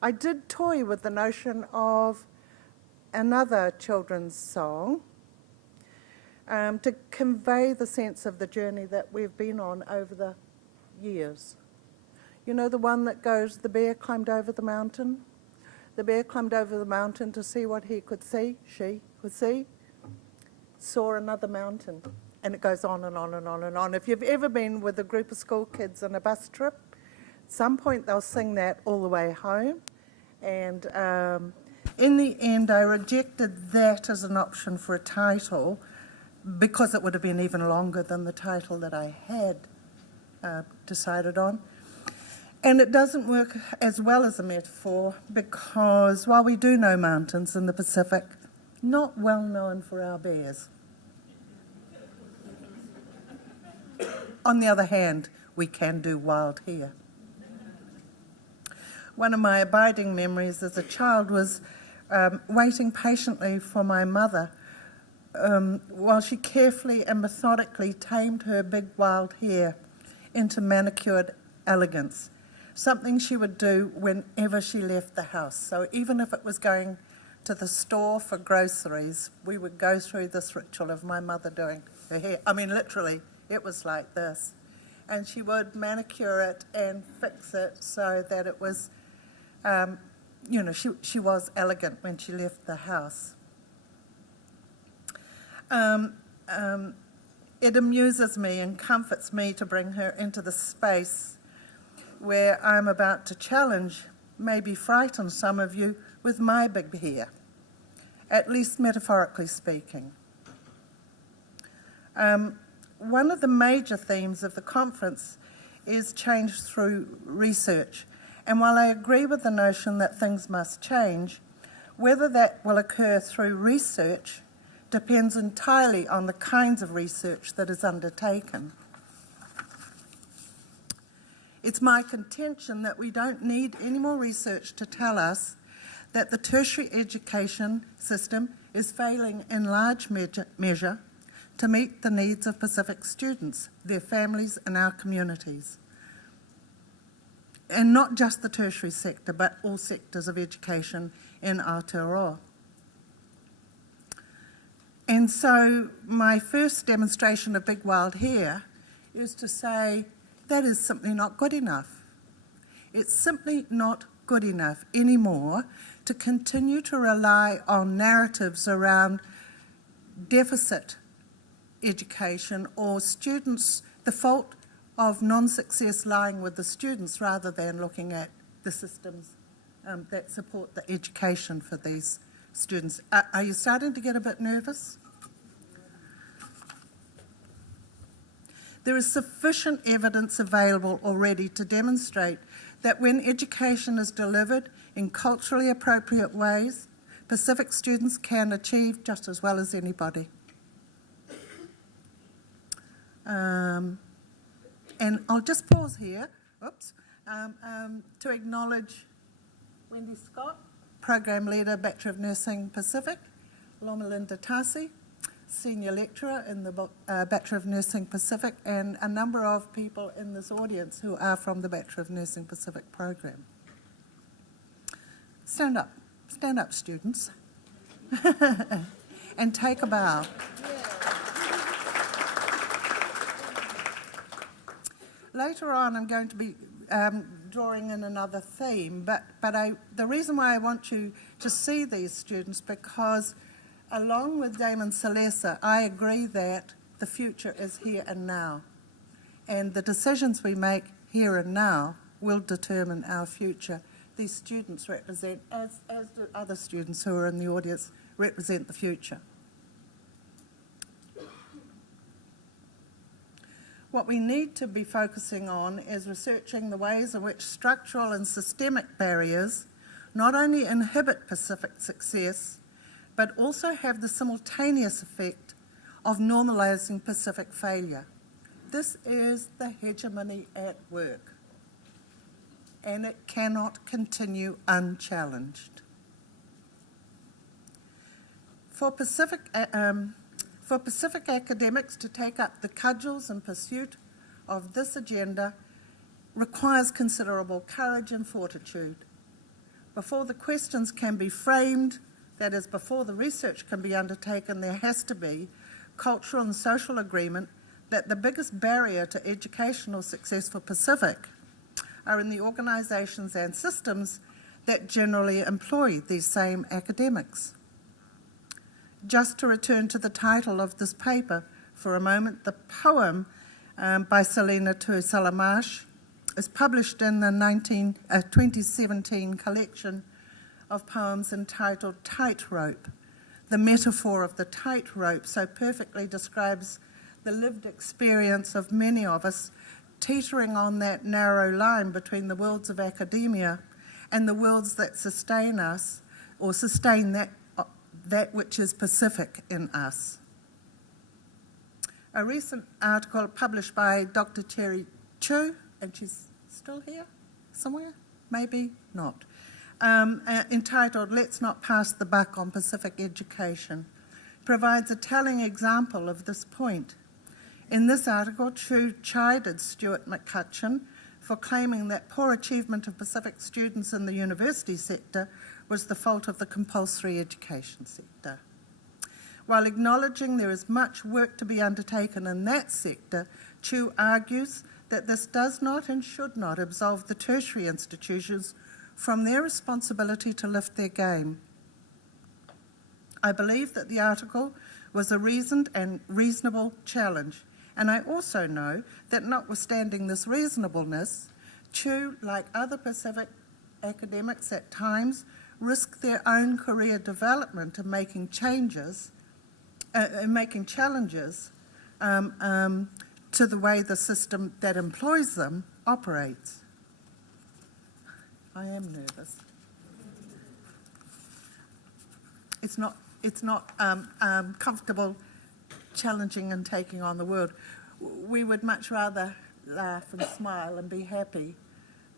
I did toy with the notion of another children's song to convey the sense of the journey that we've been on over the years. You know, the one that goes, the bear climbed over the mountain. The bear climbed over the mountain to see what he could see, she could see, saw another mountain. And it goes on and on and on and on. If you've ever been with a group of school kids on a bus trip, at some point they'll sing that all the way home. And in the end, I rejected that as an option for a title because it would have been even longer than the title that I had decided on. And it doesn't work as well as a metaphor because while we do know mountains in the Pacific, not well known for our bears. On the other hand, we can do wild here. One of my abiding memories as a child was waiting patiently for my mother while she carefully and methodically tamed her big wild hare into manicured elegance, something she would do whenever she left the house. So even if it was going to the store for groceries, we would go through this ritual of my mother doing her hair. I mean, literally, it was like this. And she would manicure it and fix it so that it was, you know, she was elegant when she left the house. It amuses me and comforts me to bring her into the space where I'm about to challenge, maybe frighten some of you with my big hair, at least metaphorically speaking. One of the major themes of the conference is change through research. And while I agree with the notion that things must change, whether that will occur through research depends entirely on the kinds of research that is undertaken. It's my contention that we don't need any more research to tell us that the tertiary education system is failing in large measure to meet the needs of Pacific students, their families and our communities. And not just the tertiary sector, but all sectors of education in Aotearoa. And so my first demonstration of big wild hare is to say that is simply not good enough. It's simply not good enough anymore to continue to rely on narratives around deficit education or students, the fault of non-success lying with the students rather than looking at the systems that support the education for these students. Are you starting to get a bit nervous? There is sufficient evidence available already to demonstrate that when education is delivered in culturally appropriate ways, Pacific students can achieve just as well as anybody. And I'll just pause here, to acknowledge Wendy Scott, Program Leader, Bachelor of Nursing Pacific, Lomalinda Tasi, Senior Lecturer in the Bachelor of Nursing Pacific, and a number of people in this audience who are from the Bachelor of Nursing Pacific program. Stand up, students, and take a bow. Later on, I'm going to be drawing in another theme, but the reason why I want you to see these students, because along with Damon Salesa, I agree that the future is here and now, and the decisions we make here and now will determine our future. These students represent, as do other students who are in the audience, represent the future. What we need to be focusing on is researching the ways in which structural and systemic barriers not only inhibit Pacific success, but also have the simultaneous effect of normalising Pacific failure. This is the hegemony at work, and it cannot continue unchallenged. For Pacific academics to take up the cudgels in pursuit of this agenda requires considerable courage and fortitude. Before the questions can be framed, that is, before the research can be undertaken, there has to be cultural and social agreement that the biggest barrier to educational success for Pacific are in the organisations and systems that generally employ these same academics. Just to return to the title of this paper for a moment, the poem by Selina Tuisalamash is published in the 2017 collection of poems entitled Tightrope. The metaphor of the tightrope so perfectly describes the lived experience of many of us teetering on that narrow line between the worlds of academia and the worlds that sustain us, or sustain that which is Pacific in us. A recent article published by Dr. Terry Chu, and she's still here somewhere, maybe not, entitled Let's Not Pass the Buck on Pacific Education, provides a telling example of this point. In this article, Chu chided Stuart McCutcheon for claiming that poor achievement of Pacific students in the university sector was the fault of the compulsory education sector. While acknowledging there is much work to be undertaken in that sector, Chu argues that this does not and should not absolve the tertiary institutions from their responsibility to lift their game. I believe that the article was a reasoned and reasonable challenge, and I also know that notwithstanding this reasonableness, Chu, like other Pacific academics at times, risk their own career development in making challenges to the way the system that employs them operates. I am nervous. It's not comfortable challenging and taking on the world. We would much rather laugh and smile and be happy,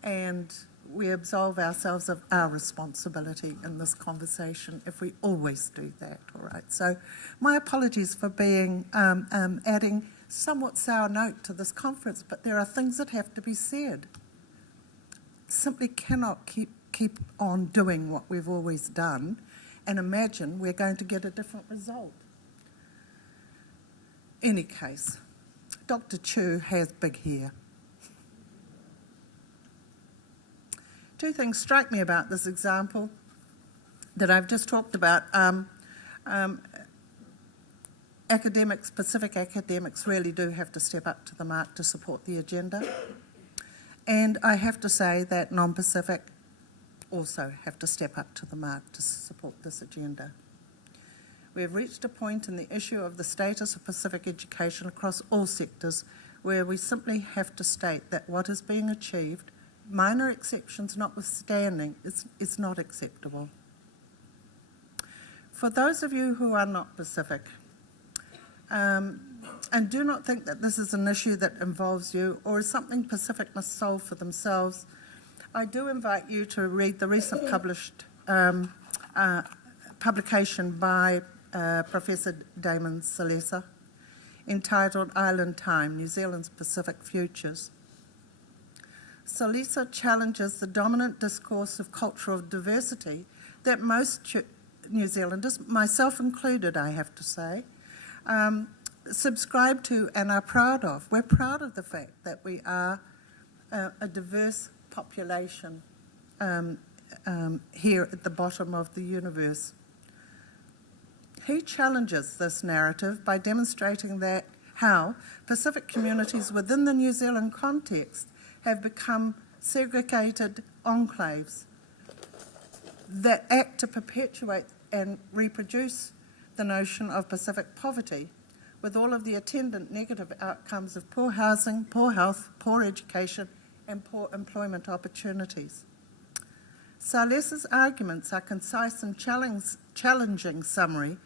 and we absolve ourselves of our responsibility in this conversation if we always do that, all right? So my apologies for being adding somewhat sour note to this conference, but there are things that have to be said. Simply cannot keep on doing what we've always done and imagine we're going to get a different result. Any case, Dr. Chu has big hair. Two things strike me about this example that I've just talked about. Academics, Pacific academics, really do have to step up to the mark to support the agenda. And I have to say that non-Pacific also have to step up to the mark to support this agenda. We have reached a point in the issue of the status of Pacific education across all sectors where we simply have to state that what is being achieved, minor exceptions notwithstanding, is not acceptable. For those of you who are not Pacific, and do not think that this is an issue that involves you or is something Pacific must solve for themselves, I do invite you to read the recent published publication by Professor Damon Salesa entitled Island Time, New Zealand's Pacific Futures. Salesa challenges the dominant discourse of cultural diversity that most New Zealanders, myself included, I have to say, subscribe to and are proud of. We're proud of the fact that we are a diverse population here at the bottom of the universe. He challenges this narrative by demonstrating that how Pacific communities within the New Zealand context have become segregated enclaves that act to perpetuate and reproduce the notion of Pacific poverty, with all of the attendant negative outcomes of poor housing, poor health, poor education, and poor employment opportunities. Salesa's arguments are concise and challenging summary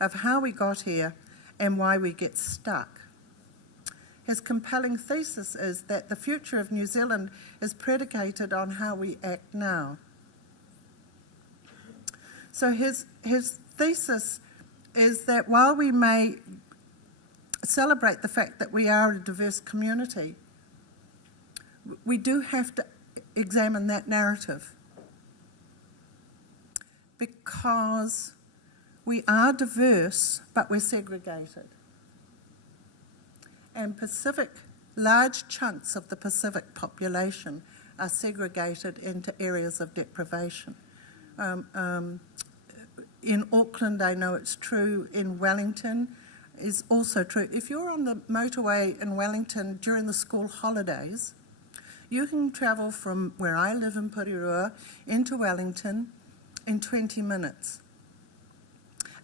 of how we got here and why we get stuck. His compelling thesis is that the future of New Zealand is predicated on how we act now. So his thesis is that while we may celebrate the fact that we are a diverse community, we do have to examine that narrative. because we are diverse, but we're segregated. And large chunks of the Pacific population are segregated into areas of deprivation. In Auckland, I know it's true. In Wellington, is also true. If you're on the motorway in Wellington during the school holidays, you can travel from where I live in Whitireia into Wellington in 20 minutes.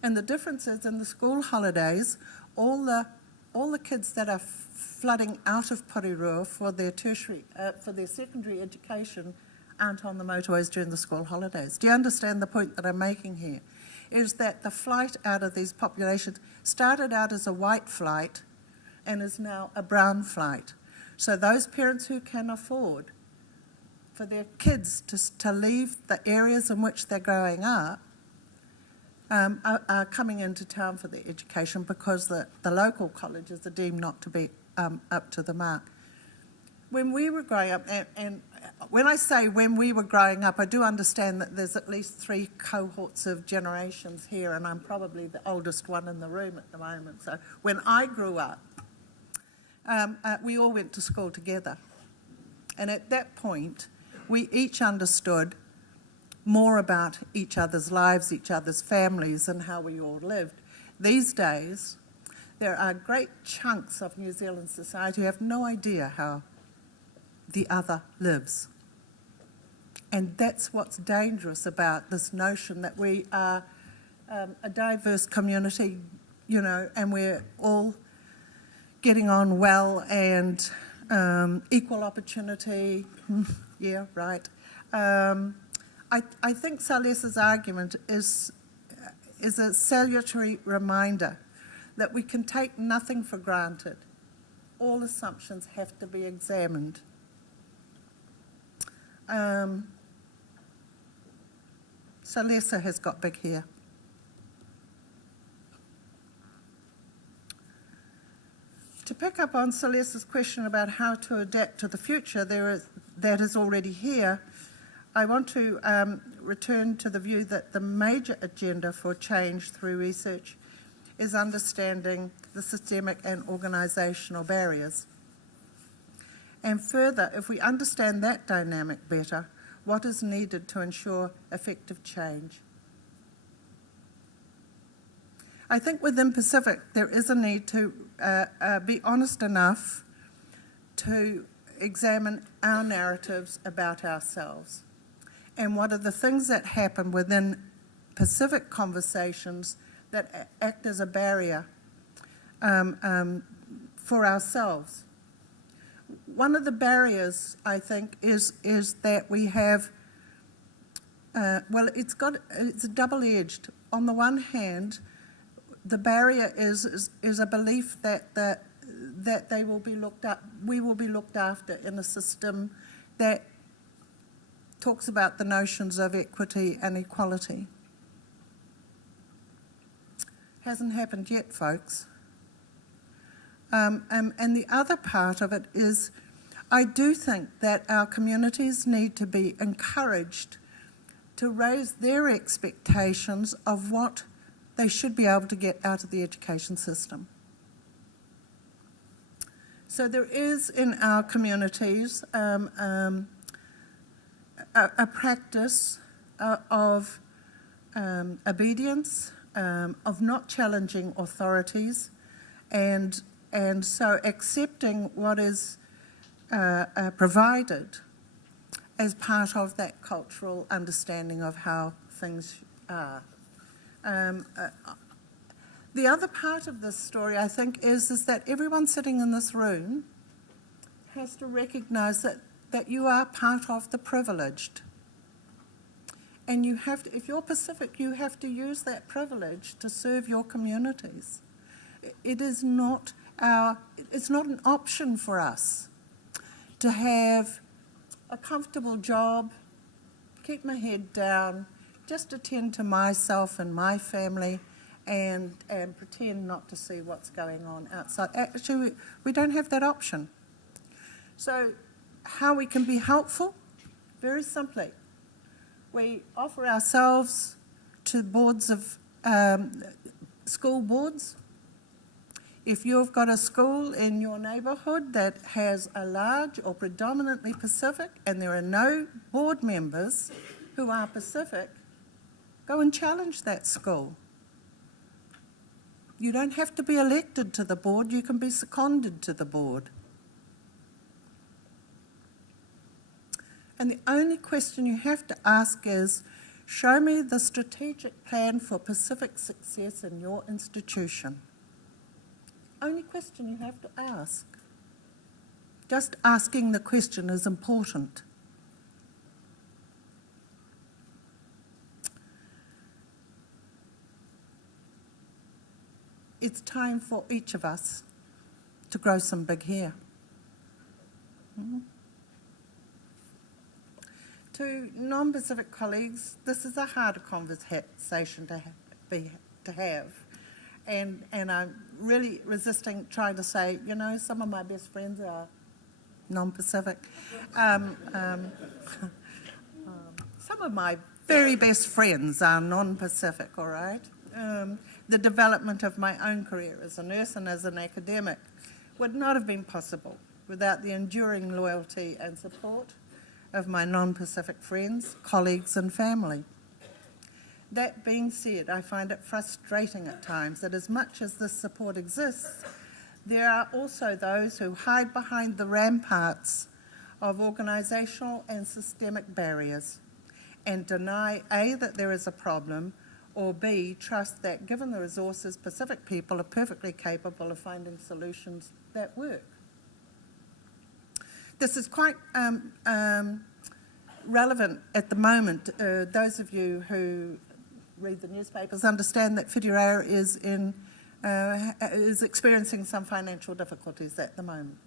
And the difference is in the school holidays, all the kids that are flooding out of Whitireia for their tertiary, for their secondary education aren't on the motorways during the school holidays. Do you understand the point that I'm making here? Is that the flight out of these populations started out as a white flight and is now a brown flight. So those parents who can afford for their kids to leave the areas in which they're growing up are coming into town for their education because the local colleges are deemed not to be up to the mark. When we were growing up, and when I say when we were growing up, I do understand that there's at least 3 cohorts of generations here, and I'm probably the oldest one in the room at the moment. So when I grew up, we all went to school together. And at that point, we each understood more about each other's lives, each other's families, and how we all lived. These days, there are great chunks of New Zealand society who have no idea how the other lives. And that's what's dangerous about this notion that we are a diverse community, you know, and we're all getting on well and equal opportunity. Yeah, right. I think Salessa's argument is a salutary reminder that we can take nothing for granted. All assumptions have to be examined. Salessa has got big hair. To pick up on Salessa's question about how to adapt to the future, that is already here. I want to return to the view that the major agenda for change through research is understanding the systemic and organisational barriers. And further, if we understand that dynamic better, what is needed to ensure effective change? I think within Pacific there is a need to be honest enough to examine our narratives about ourselves and what are the things that happen within Pacific conversations that act as a barrier for ourselves. One of the barriers, I think, is that we have, it's double-edged. On the one hand, the barrier is a belief that they will be looked up, we will be looked after in a system that talks about the notions of equity and equality. Hasn't happened yet, folks. And the other part of it is, I do think that our communities need to be encouraged to raise their expectations of what they should be able to get out of the education system. So there is in our communities a practice of obedience, of not challenging authorities, and so accepting what is provided as part of that cultural understanding of how things are. The other part of this story, I think, is that everyone sitting in this room has to recognise that you are part of the privileged. And you have to, if you're Pacific, you have to use that privilege to serve your communities. It is not it's not an option for us to have a comfortable job, keep my head down, just attend to myself and my family and pretend not to see what's going on outside. Actually, we don't have that option. So how we can be helpful? Very simply, we offer ourselves to boards of school boards. If you've got a school in your neighbourhood that has a large or predominantly Pacific and there are no board members who are Pacific, go and challenge that school. You don't have to be elected to the board, you can be seconded to the board. And the only question you have to ask is, show me the strategic plan for Pacific success in your institution. Only question you have to ask. Just asking the question is important. It's time for each of us to grow some big hair. To non-Pacific colleagues, this is a harder conversation to have. And I'm really resisting trying to say, you know, some of my best friends are non-Pacific. Some of my very best friends are non-Pacific, all right? The development of my own career as a nurse and as an academic would not have been possible without the enduring loyalty and support of my non-Pacific friends, colleagues and family. That being said, I find it frustrating at times that as much as this support exists, there are also those who hide behind the ramparts of organisational and systemic barriers and deny A, that there is a problem, or B, trust that given the resources, Pacific people are perfectly capable of finding solutions that work. This is quite relevant at the moment. Those of you who read the newspapers understand that Whitireia is experiencing some financial difficulties at the moment.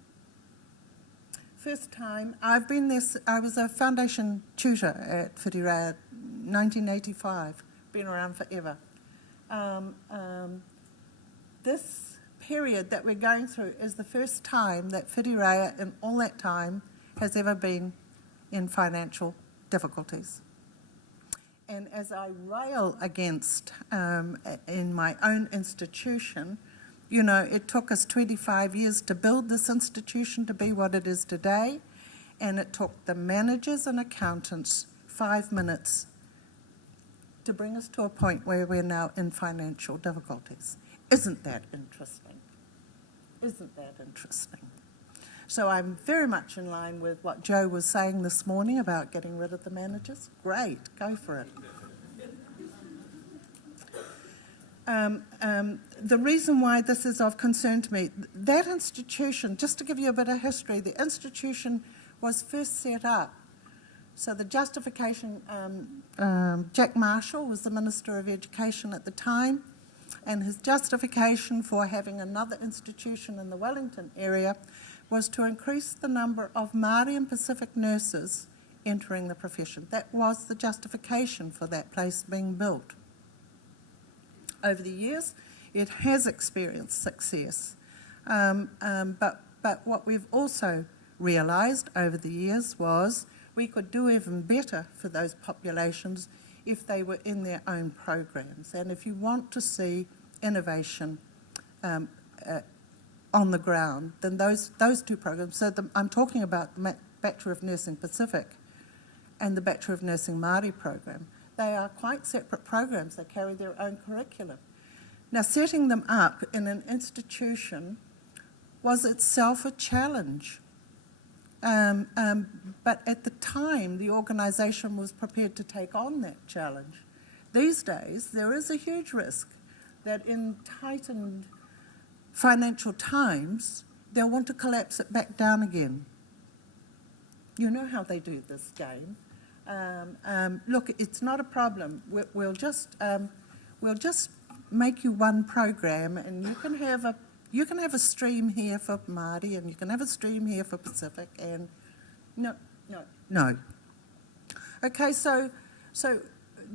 First time, I've been this, I was a foundation tutor at Whitireia, 1985, been around forever. This period that we're going through is the first time that Whitireia in all that time has ever been in financial difficulties. And as I rail against in my own institution, you know, it took us 25 years to build this institution to be what it is today, and it took the managers and accountants 5 minutes to bring us to a point where we're now in financial difficulties. Isn't that interesting? Isn't that interesting? So I'm very much in line with what Joe was saying this morning about getting rid of the managers. Great, go for it. The reason why this is of concern to me, that institution, just to give you a bit of history, the institution was first set up. So the justification, Jack Marshall was the Minister of Education at the time, and his justification for having another institution in the Wellington area was to increase the number of Māori and Pacific nurses entering the profession. That was the justification for that place being built. Over the years, it has experienced success. But what we've also realised over the years was we could do even better for those populations if they were in their own programs. And if you want to see innovation on the ground, then those two programs, so I'm talking about the Bachelor of Nursing Pacific and the Bachelor of Nursing Māori program. They are quite separate programs. They carry their own curriculum. Now, setting them up in an institution was itself a challenge. But at the time, the organisation was prepared to take on that challenge. These days, there is a huge risk that in tightened financial times, they'll want to collapse it back down again. You know how they do this game. Look, it's not a problem. We'll just make you one program, and you can have a stream here for Māori, and you can have a stream here for Pacific, and no. Okay, so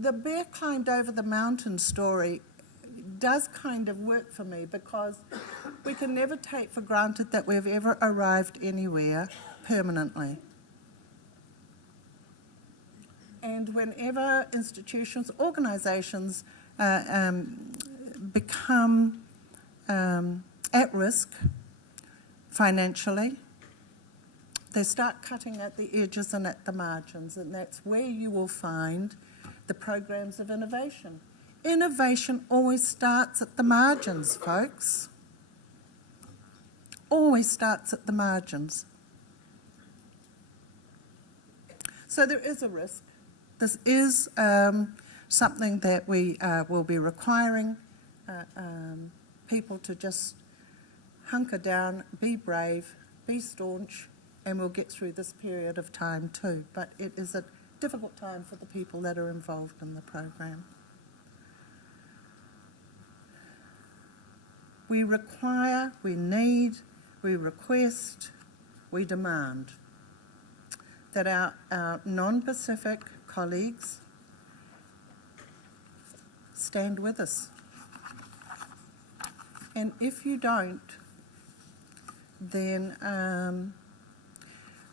the bear climbed over the mountain story does kind of work for me, because we can never take for granted that we've ever arrived anywhere permanently. And whenever institutions, organisations become at risk financially, they start cutting at the edges and at the margins, and that's where you will find the programs of innovation. Innovation always starts at the margins, folks. Always starts at the margins. So there is a risk. This is something that we will be requiring people to just hunker down, be brave, be staunch, and we'll get through this period of time too. But it is a difficult time for the people that are involved in the program. We require, we need, we request, we demand that our non-Pacific colleagues stand with us. And if you don't, then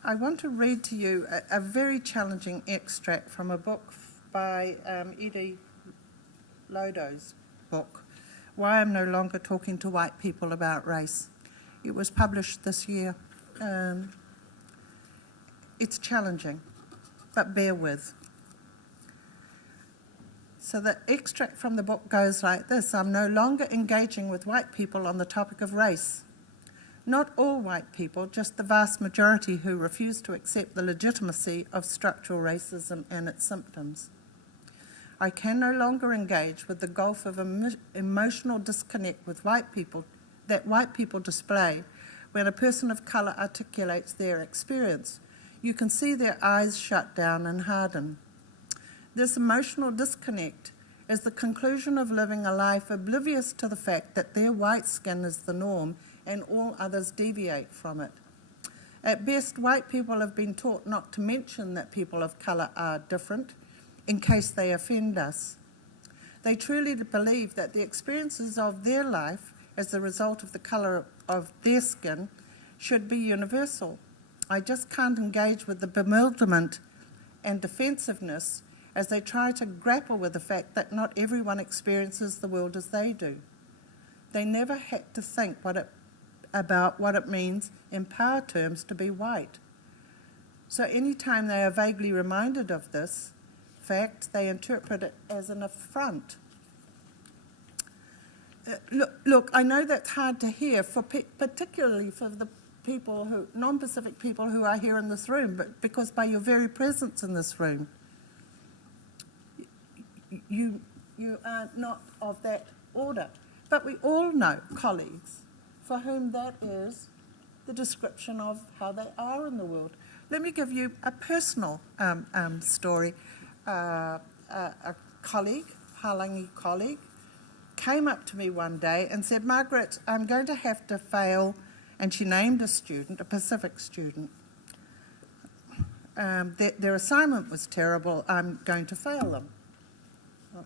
I want to read to you a very challenging extract from a book by Edie Lodo's book, Why I'm No Longer Talking to White People About Race. It was published this year. It's challenging, but bear with. So the extract from the book goes like this: I'm no longer engaging with white people on the topic of race. Not all white people, just the vast majority who refuse to accept the legitimacy of structural racism and its symptoms. I can no longer engage with the gulf of emotional disconnect with white people that white people display when a person of colour articulates their experience. You can see their eyes shut down and harden. This emotional disconnect is the conclusion of living a life oblivious to the fact that their white skin is the norm and all others deviate from it. At best, white people have been taught not to mention that people of colour are different in case they offend us. They truly believe that the experiences of their life as a result of the colour of their skin should be universal. I just can't engage with the bewilderment and defensiveness as they try to grapple with the fact that not everyone experiences the world as they do. They never had to think about what it means in power terms to be white. So any time they are vaguely reminded of this fact, they interpret it as an affront. Look, I know that's hard to hear, particularly for the people non-Pacific people who are here in this room, but because by your very presence in this room, you are not of that order. But we all know colleagues for whom that is the description of how they are in the world. Let me give you a personal story. A colleague, Palangi colleague, came up to me one day and said, Margaret, I'm going to have to fail, and she named a student, a Pacific student. Their assignment was terrible, I'm going to fail them.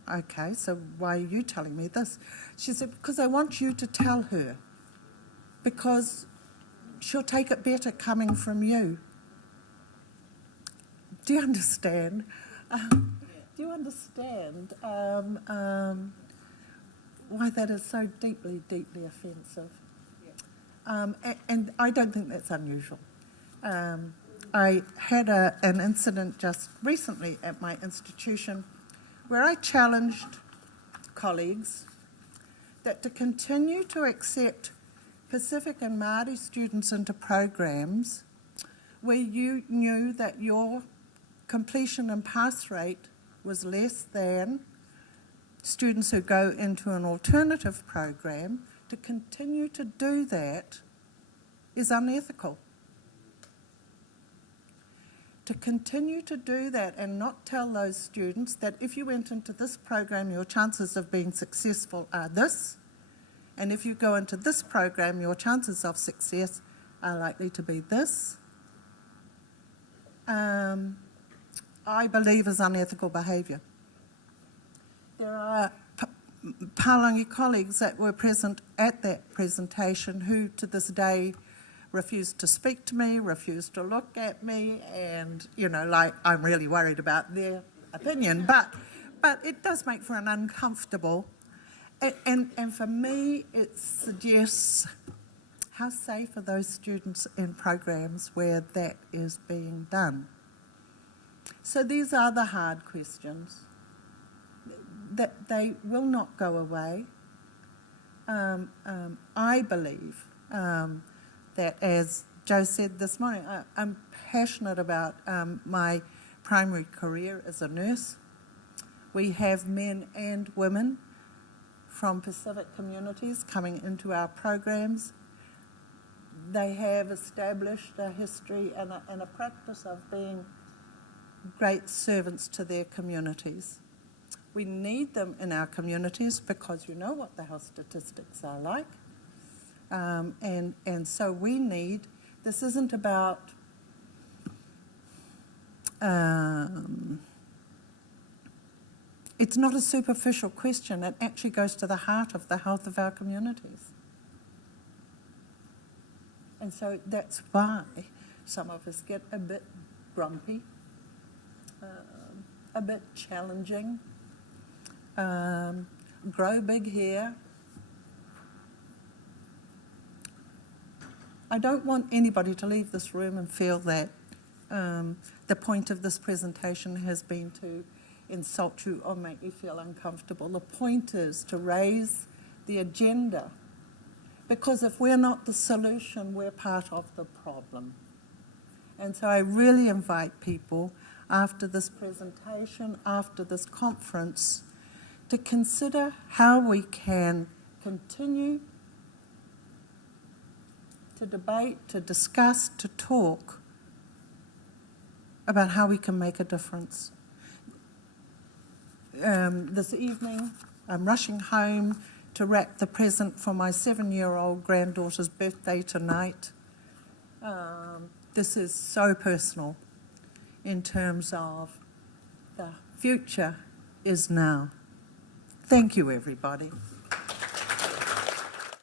Okay, so why are you telling me this? She said, because I want you to tell her, because she'll take it better coming from you. Do you understand? Do you understand why that is so deeply, deeply offensive? And I don't think that's unusual. I had an incident just recently at my institution where I challenged colleagues that to continue to accept Pacific and Māori students into programs where you knew that your completion and pass rate was less than students who go into an alternative program, to continue to do that is unethical. To continue to do that and not tell those students that if you went into this program, your chances of being successful are this, and if you go into this program, your chances of success are likely to be this, I believe is unethical behaviour. There are Palangi colleagues that were present at that presentation who to this day refused to speak to me, refused to look at me, and, you know, like, I'm really worried about their opinion, but it does make for an uncomfortable, and for me it suggests how safe are those students in programs where that is being done. So these are the hard questions. That they will not go away. I believe that, as Jo said this morning, I'm passionate about my primary career as a nurse. We have men and women from Pacific communities coming into our programs. They have established a history and a practice of being great servants to their communities. We need them in our communities because you know what the health statistics are like. And so we need, this isn't about it's not a superficial question. It actually goes to the heart of the health of our communities. And so that's why some of us get a bit grumpy, a bit challenging, grow big here. I don't want anybody to leave this room and feel that the point of this presentation has been to insult you or make you feel uncomfortable. The point is to raise the agenda, because if we're not the solution, we're part of the problem. And so I really invite people after this presentation, after this conference, to consider how we can continue to debate, to discuss, to talk about how we can make a difference. This evening, I'm rushing home to wrap the present for my 7-year-old granddaughter's birthday tonight. This is so personal in terms of the future is now. Thank you, everybody.